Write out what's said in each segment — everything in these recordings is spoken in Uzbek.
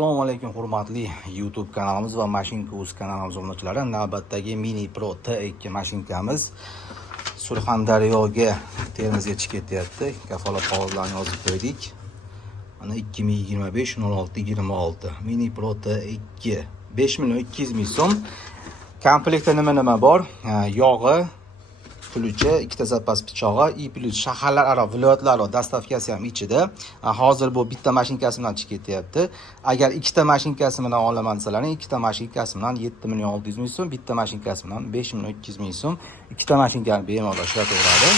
Assalomu alaykum hurmatli YouTube kanalimiz va Mashinka.uz kanalimiz obunachilari. Navbatdagi Mini Pro T2 mashinkamiz Surxondaryoga Termizga chiqib ketyapti. Kafolat qog'ozlarini yozib qo'ydik. Mana 2025-06-26 Mini Pro T2 5.200.000 so'm. Komplektda nima bor? Yog'i, pulchi, ikkita zapas pichog'i, plus shaharlararo, viloyatlararo dastavkasi ham ichida. Hozir bu bitta mashinkasi bilan chiqib ketyapti. Agar ikkita mashinkasi bilan olaman desalaring, ikkita mashinkasi bilan 7.600.000 so'm, bitta mashinkasi bilan 5.200.000 so'm. Ikkita mashinkani bemalol ishlataveradi.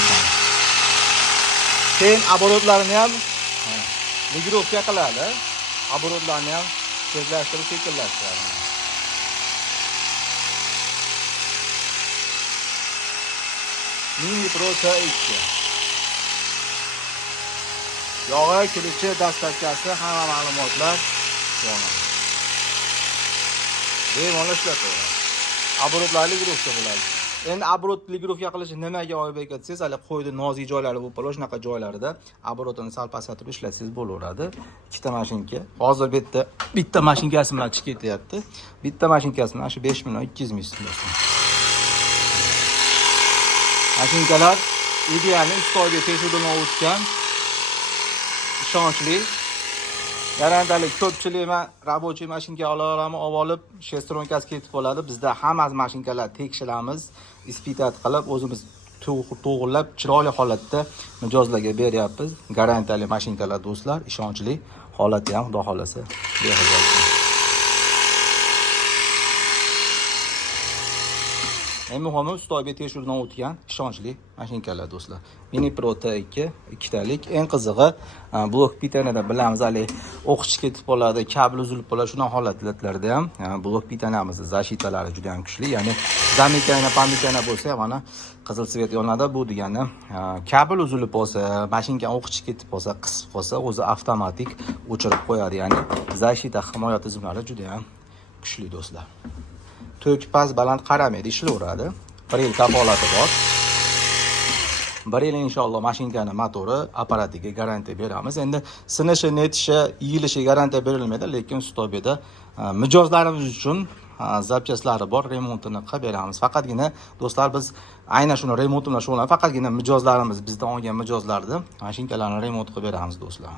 Keyin оборотlarini ham ligirovka qiladi. Оборотlarni ham tezlashtirib, sekinlashtiradi. Mini Pro T2. Yog'i, kirishi, dastavkasi, hamma ma'lumotlar bor. Bemalol ishlataveradi. Оборотlar ligirovka bo'ladi. Endi оборот ligirovka qilish nimaga oid ekan desangiz, hali qo'ydi nozik joylari bo'lib qoladi, shunaqa joylarida оборотini sal pasaytirib ishlatsangiz bo'laveradi. Ikkita mashinka. Hozir bitta mashinkasi bilan chiqib ketyapti. Bitta mashinkasi bilan shu 5.200.000 so'm. Mashinkalar idealni ustoga tekshiruvdan o'tgan, ishonchli, garantiyali. Ko'pchilik men rabochiy mashinka olaman, olib shestronkasi ketib qoladi. Bizda hamma mashinkalar tekshiramiz, ispitat qilib, o'zimiz to'g'rilab, chiroyli holatda mijozlarga beryapmiz. Garantiyali mashinkalar do'stlar, ishonchli, holati ham xudo xolasa behisob. Eng muhimi ustoga tekshiruvdan o'tgan ishonchli mashinkalar do'stlar. Mini Pro T2 ikkitalik. Eng qizig'i blok pitanada bilamiz, hali o'qish ketib qoladi, kabel uzilib qoladi. Shunday holatlarda ham blok pitanamizning zashitalari juda ham kuchli. Ya'ni zamikana, pamikana bo'lsa, mana qizil svet yonadi. Bu degani kabel uzilib qolsa, mashinka o'qish ketib qolsa, qisib qolsa, o'zi avtomatik o'chirib qo'yadi. Ya'ni zashita himoya tizimlari juda ham kuchli do'stlar. To'k past baland qaramaydi, ishlaveradi. 1 yil kafolati bor. 1 yil inshaalloh mashinkani motori, apparatiga garantiya beramiz. Endi sinishi, netishi, yilishi garantiya berilmaydi, lekin stobeda mijozlarimiz uchun zapchaslari bor, remontini qilib beramiz. Faqatgina do'stlar, biz aynan shuni remont bilan shug'ullanamiz. Faqatgina mijozlarimiz, bizdan olgan mijozlarni mashinkalarni remont qilib beramiz do'stlar.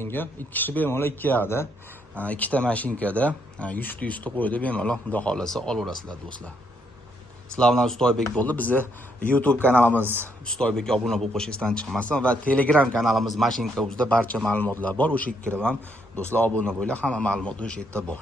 Yengil, 2 kishi bemalol 2 yoqda, ikkita mashinkada 100 qo'ydi, bemalol xudo xolasa olaverasizlar do'stlar. Sizlar bilan Ustoybek bo'ldi. Bizni YouTube kanalimiz Ustoybekga obuna bo'lib qo'yishingizdan chiqmasin va Telegram kanalimiz Mashinka.uzda barcha ma'lumotlar bor. O'sha yerga kirib ham do'stlar obuna bo'linglar, hamma ma'lumot o'sha yerda bor.